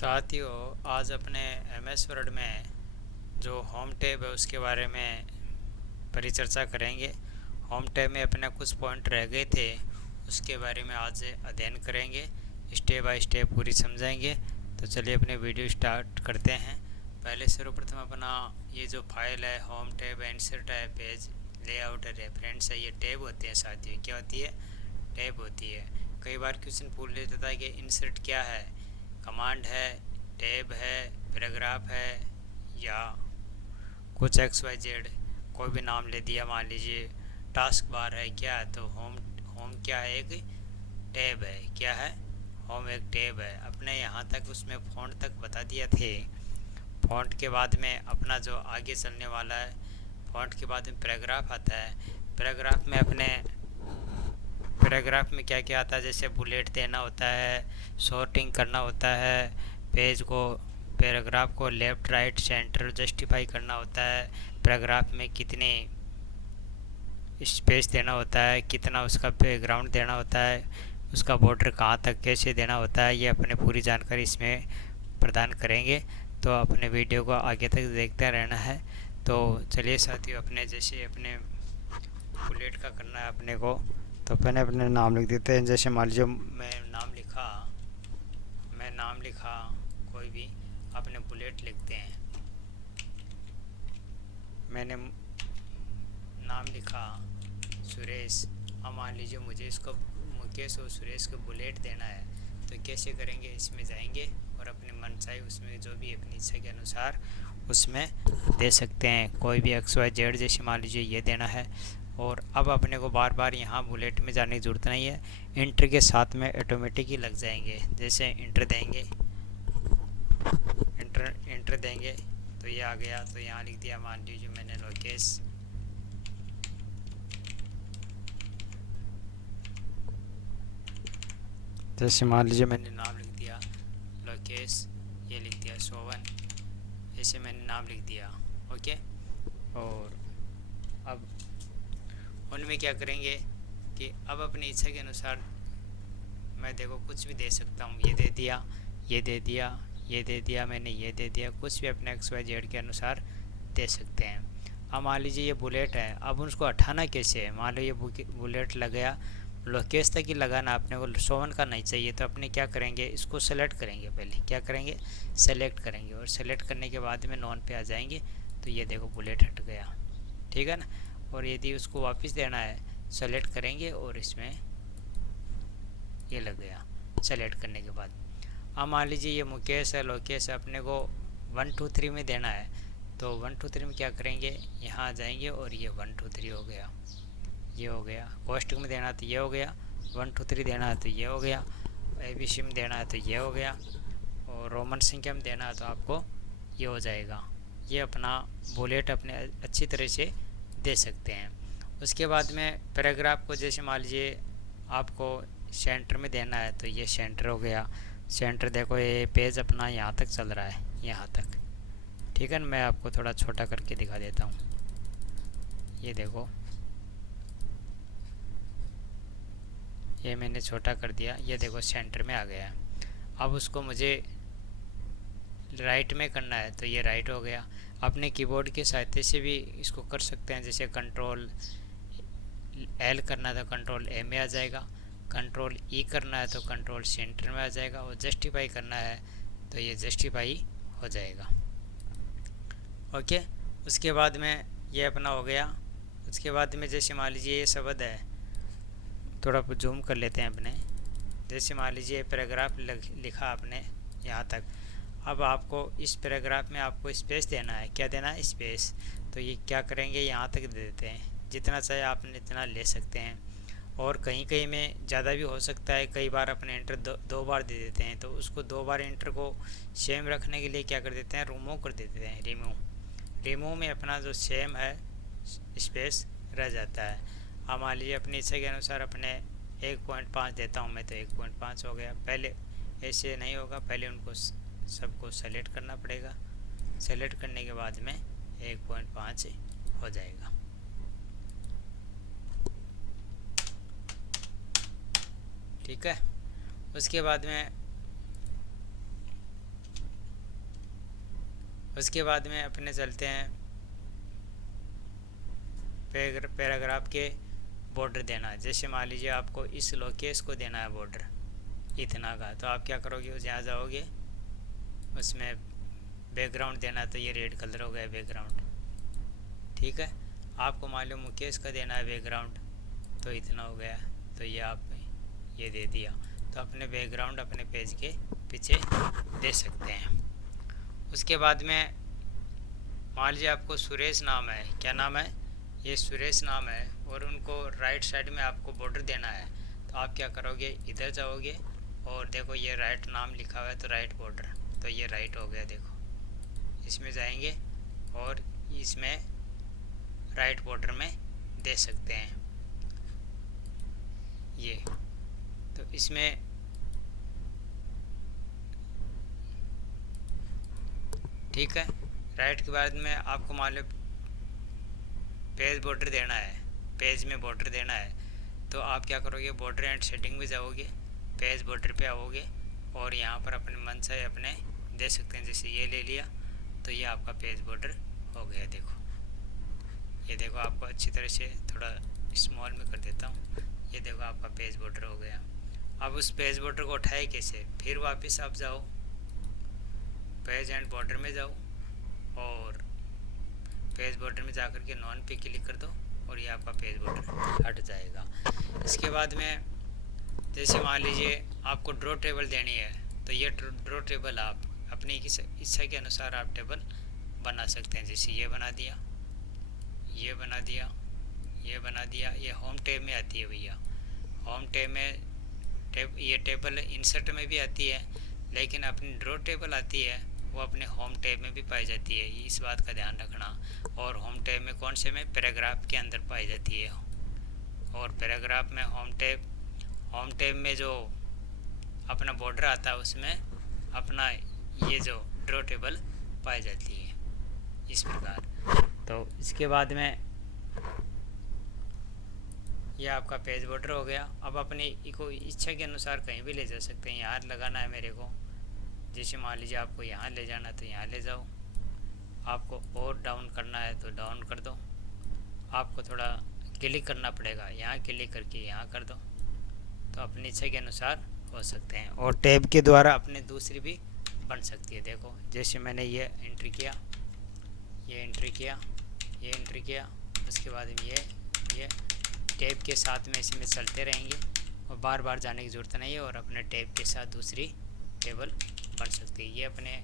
साथियों, आज अपने MS वर्ड में जो होम टैब है उसके बारे में परिचर्चा करेंगे। होम टैब में अपने कुछ पॉइंट रह गए थे, उसके बारे में आज अध्ययन करेंगे, स्टेप बाय स्टेप पूरी समझाएंगे। तो चलिए अपने वीडियो स्टार्ट करते हैं। पहले सर्वप्रथम अपना ये जो फाइल है होम टैब, इंसर्ट है, पेज लेआउट है, रेफरेंस है, ये टैब होते हैं साथियों। क्या होती है? टैब होती है। कई बार क्वेश्चन पूछ लेता था कि इंसर्ट क्या है, कमांड है, टैब है, पैराग्राफ है, या कुछ XYZ कोई भी नाम ले दिया। मान लीजिए टास्क बार है, क्या है? तो होम होम क्या है? एक टैब है। क्या है? होम एक टैब है। अपने यहाँ तक उसमें फ़ॉन्ट तक बता दिया थे। फ़ॉन्ट के बाद में अपना जो आगे चलने वाला है, फ़ॉन्ट के बाद में पैराग्राफ आता है। पैराग्राफ में अपने पैराग्राफ में क्या क्या आता है? जैसे बुलेट देना होता है, सॉर्टिंग करना होता है, पेज को, पैराग्राफ को लेफ़्ट राइट सेंटर जस्टिफाई करना होता है, पैराग्राफ में कितने स्पेस देना होता है, कितना उसका बैकग्राउंड देना होता है, उसका बॉर्डर कहाँ तक कैसे देना होता है, ये अपने पूरी जानकारी इसमें प्रदान करेंगे। तो अपने वीडियो को आगे तक देखते रहना है। तो चलिए साथियों, अपने जैसे अपने बुलेट का करना है अपने को, तो पहले अपने नाम लिख देते हैं। जैसे मान लीजिए मैं नाम लिखा कोई भी, अपने बुलेट लिखते हैं। मैंने नाम लिखा सुरेश। अब मान लीजिए मुझे इसको मुकेश और सुरेश को बुलेट देना है, तो कैसे करेंगे? इसमें जाएंगे और अपने मन चाहे उसमें जो भी अपनी इच्छा के अनुसार उसमें दे सकते हैं। कोई भी XYZ, जैसे मान लीजिए ये देना है। और अब अपने को बार बार यहाँ बुलेट में जाने की ज़रूरत नहीं है, इंटर के साथ में ऑटोमेटिक ही लग जाएंगे। जैसे इंटर देंगे, इंटर देंगे तो ये आ गया। तो यहाँ लिख दिया, मान लीजिए मैंने लोकेश। जैसे मान लीजिए मैंने नाम लिख दिया लोकेश, ये लिख दिया सोवन, ऐसे मैंने नाम लिख दिया। ओके। और अब उनमें क्या करेंगे कि अब अपनी इच्छा के अनुसार मैं देखो कुछ भी दे सकता हूँ। ये दे दिया, ये दे दिया, ये दे दिया, मैंने ये दे दिया। कुछ भी अपने XYZ के अनुसार दे सकते हैं। अब मान लीजिए ये बुलेट है, अब उसको हटाना कैसे है? मान लो ये बुलेट लग गया, लोकेश तक ही लगाना, अपने को सोवन का नहीं चाहिए। तो अपने क्या करेंगे, इसको सेलेक्ट करेंगे। पहले क्या करेंगे? सेलेक्ट करेंगे, और सेलेक्ट करने के बाद में नॉन पे आ जाएंगे। तो ये देखो बुलेट हट गया, ठीक है ना। और यदि उसको वापस देना है, सेलेक्ट करेंगे और इसमें ये लग गया सेलेक्ट करने के बाद। अब मान लीजिए ये मुकेश है, लोकेश है, अपने को 1 2 3 में देना है। तो 1 2 3 में क्या करेंगे, यहाँ आ जाएंगे और ये 1 2 3 हो गया, ये हो गया। कोष्टक में देना है तो ये हो गया, 1 2 3 देना है तो ये हो गया, ABC में देना है तो ये हो गया, और रोमन संख्या में देना है तो आपको ये हो जाएगा। ये अपना बुलेट अपने अच्छी तरह से दे सकते हैं। उसके बाद में पैराग्राफ को, जैसे मान लीजिए आपको सेंटर में देना है तो ये सेंटर हो गया। सेंटर देखो, ये पेज अपना यहाँ तक चल रहा है, यहाँ तक, ठीक है ना। मैं आपको थोड़ा छोटा करके दिखा देता हूँ। ये देखो, ये मैंने छोटा कर दिया, ये देखो सेंटर में आ गया। अब उसको मुझे राइट में करना है तो ये राइट हो गया। अपने कीबोर्ड की सहायता से भी इसको कर सकते हैं। जैसे Ctrl L करना है तो Ctrl A में आ जाएगा, Ctrl E करना है तो कंट्रोल सेंटर में आ जाएगा, और जस्टिफाई करना है तो ये जस्टिफाई हो जाएगा। ओके। उसके बाद में ये अपना हो गया। उसके बाद में जैसे मान लीजिए ये शब्द है, थोड़ा जूम कर लेते हैं अपने। जैसे मान लीजिए पैराग्राफ लिखा आपने यहाँ तक। अब आपको इस पैराग्राफ में आपको स्पेस देना है। क्या देना है? स्पेस। तो ये क्या करेंगे, यहाँ तक दे देते हैं, जितना चाहे आप इतना ले सकते हैं। और कहीं कहीं में ज़्यादा भी हो सकता है। कई बार अपने इंटर दो बार दे देते हैं, तो उसको दो बार इंटर को सेम रखने के लिए क्या कर देते हैं, रिमूव कर देते हैं। रिमूव में अपना जो सेम है स्पेस रह जाता है। अब मान लीजिए अपनी इच्छा के अनुसार अपने 1.5 देता हूँ मैं, तो 1.5 हो गया। पहले ऐसे नहीं होगा, पहले उनको सबको सेलेक्ट करना पड़ेगा। सेलेक्ट करने के बाद में 1.5 हो जाएगा। ठीक है। उसके बाद में उसके बाद में अपने चलते हैं पैराग्राफ के बॉर्डर देना। जैसे मान लीजिए आपको इस लोकेश को देना है बॉर्डर इतना का, तो आप क्या करोगे, उस यहाँ जाओगे, उसमें बैकग्राउंड देना, तो ये रेड कलर हो गया बैकग्राउंड। ठीक है, आपको मान लो मुकेश का देना है बैकग्राउंड, तो इतना हो गया, तो ये आप ये दे दिया। तो अपने बैकग्राउंड अपने पेज के पीछे दे सकते हैं। उसके बाद में मान लीजिए आपको सुरेश नाम है, क्या नाम है, ये सुरेश नाम है, और उनको राइट साइड में आपको बॉर्डर देना है। तो आप क्या करोगे, इधर जाओगे और देखो ये राइट नाम लिखा हुआ है, तो राइट बॉर्डर, तो ये राइट हो गया, देखो इसमें जाएंगे और इसमें राइट बॉर्डर में दे सकते हैं ये। तो इसमें ठीक है, राइट के बाद में आपको मान लो पेज बॉर्डर देना है, पेज में बॉर्डर देना है, तो आप क्या करोगे, बॉर्डर एंड सेटिंग में जाओगे, पेज बॉर्डर पे आओगे और यहाँ पर अपने मन से अपने दे सकते हैं। जैसे ये ले लिया, तो ये आपका पेज बॉर्डर हो गया। देखो ये देखो, आपको अच्छी तरह से थोड़ा स्मॉल में कर देता हूँ, ये देखो आपका पेज बॉर्डर हो गया। अब उस पेज बॉर्डर को उठाए कैसे, फिर वापस आप जाओ पेज एंड बॉर्डर में जाओ और पेज बॉर्डर में जाकर के नॉन पे क्लिक कर दो और ये आपका पेज बॉर्डर हट जाएगा। इसके बाद में जैसे मान लीजिए आपको ड्रॉ टेबल देनी है, तो ये ड्रॉ टेबल आप अपनी इच्छा के अनुसार आप टेबल बना सकते हैं। जैसे ये बना दिया, ये बना दिया, ये बना दिया, ये होम टैब में आती है भैया। होम टैब में ये टेबल इंसर्ट में भी आती है, लेकिन अपनी ड्रॉ टेबल आती है वो अपने होम टैब में भी पाई जाती है, इस बात का ध्यान रखना। और होम टैब में कौन से में, पैराग्राफ के अंदर पाई जाती है। और पैराग्राफ में होम टैब में जो अपना बॉर्डर आता है उसमें अपना ये जो ड्रॉ टेबल पाई जाती है, इस प्रकार। तो इसके बाद में ये आपका पेज बॉर्डर हो गया। अब अपनी को इच्छा के अनुसार कहीं भी ले जा सकते हैं। यहाँ लगाना है मेरे को, जैसे मान लीजिए आपको यहाँ ले जाना तो यहाँ ले जाओ, आपको और डाउन करना है तो डाउन कर दो, आपको थोड़ा क्लिक करना पड़ेगा, यहाँ क्लिक करके यहाँ कर दो, तो अपनी इच्छा के अनुसार हो सकते हैं। और टैब के द्वारा अपने दूसरी भी बन सकती है। देखो जैसे मैंने ये एंट्री किया, ये एंट्री किया, ये एंट्री किया, उसके बाद ये टैब के साथ में इसमें चलते रहेंगे और बार बार जाने की ज़रूरत नहीं है, और अपने टैब के साथ दूसरी टेबल बन सकती है। ये अपने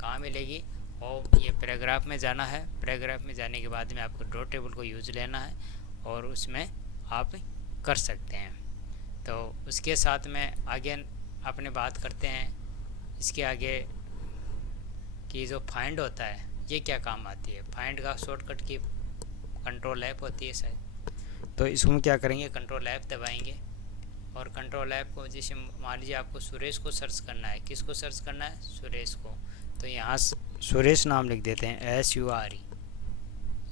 कहाँ मिलेगी, और ये पैराग्राफ में जाना है, पैराग्राफ में जाने के बाद में आपको ड्रॉ टेबल को यूज़ लेना है और उसमें आप कर सकते हैं। तो उसके साथ में आगे अपने बात करते हैं इसके आगे कि जो फाइंड होता है ये क्या काम आती है। फाइंड का शॉर्टकट की कंट्रोल ऐप होती है शायद, तो इसमें क्या करेंगे, कंट्रोल ऐप दबाएंगे और कंट्रोल ऐप को, जैसे मान लीजिए आपको सुरेश को सर्च करना है, किसको सर्च करना है, सुरेश को, तो यहाँ सुरेश नाम लिख देते हैं, SURE।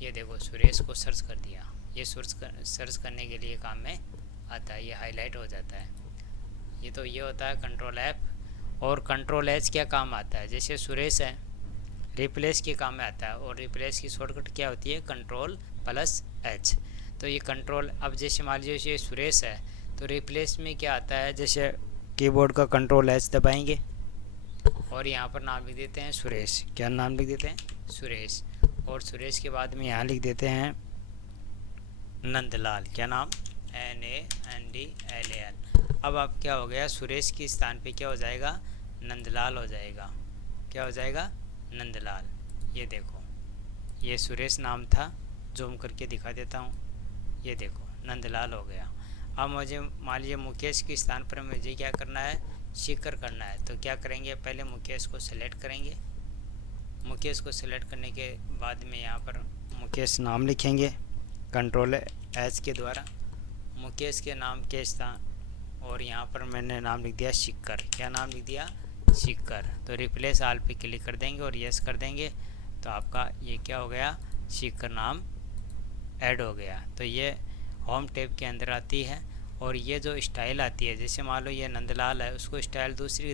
ये देखो सुरेश को सर्च कर दिया, ये सर्च करने के लिए काम में आता है, ये हाईलाइट हो जाता है। ये तो ये होता है कंट्रोल ऐप। और कंट्रोल एच क्या काम आता है, जैसे सुरेश है रिप्लेस के काम में आता है, और रिप्लेस की शॉर्टकट क्या होती है, Ctrl+H। तो ये कंट्रोल, अब जैसे मान लीजिए ये सुरेश है तो रिप्लेस में क्या आता है, जैसे कीबोर्ड का Ctrl+H दबाएंगे और यहाँ पर नाम लिख देते हैं सुरेश। क्या नाम लिख देते हैं, सुरेश। और सुरेश के बाद में यहाँ लिख देते हैं नंदलाल। क्या नाम, NANDLAL। अब आप क्या हो गया, सुरेश के स्थान पे क्या हो जाएगा, नंदलाल हो जाएगा। क्या हो जाएगा, नंदलाल। ये देखो ये सुरेश नाम था, जूम करके दिखा देता हूँ, ये देखो नंदलाल हो गया। अब मुझे मान लीजिए मुकेश के स्थान पर मुझे क्या करना है, शिखर करना है, तो क्या करेंगे, पहले मुकेश को सिलेक्ट करेंगे। मुकेश को सिलेक्ट करने के बाद में यहाँ पर मुकेश नाम लिखेंगे Ctrl+H के द्वारा, मुकेश के नाम के स्थान, और यहाँ पर मैंने नाम लिख दिया शिखर। क्या नाम लिख दिया, शिखर। तो रिप्लेस ऑल पे क्लिक कर देंगे और यस कर देंगे, तो आपका ये क्या हो गया, शिखर नाम ऐड हो गया। तो ये होम टैब के अंदर आती है। और ये जो स्टाइल आती है, जैसे मान लो ये नंदलाल है, उसको स्टाइल दूसरी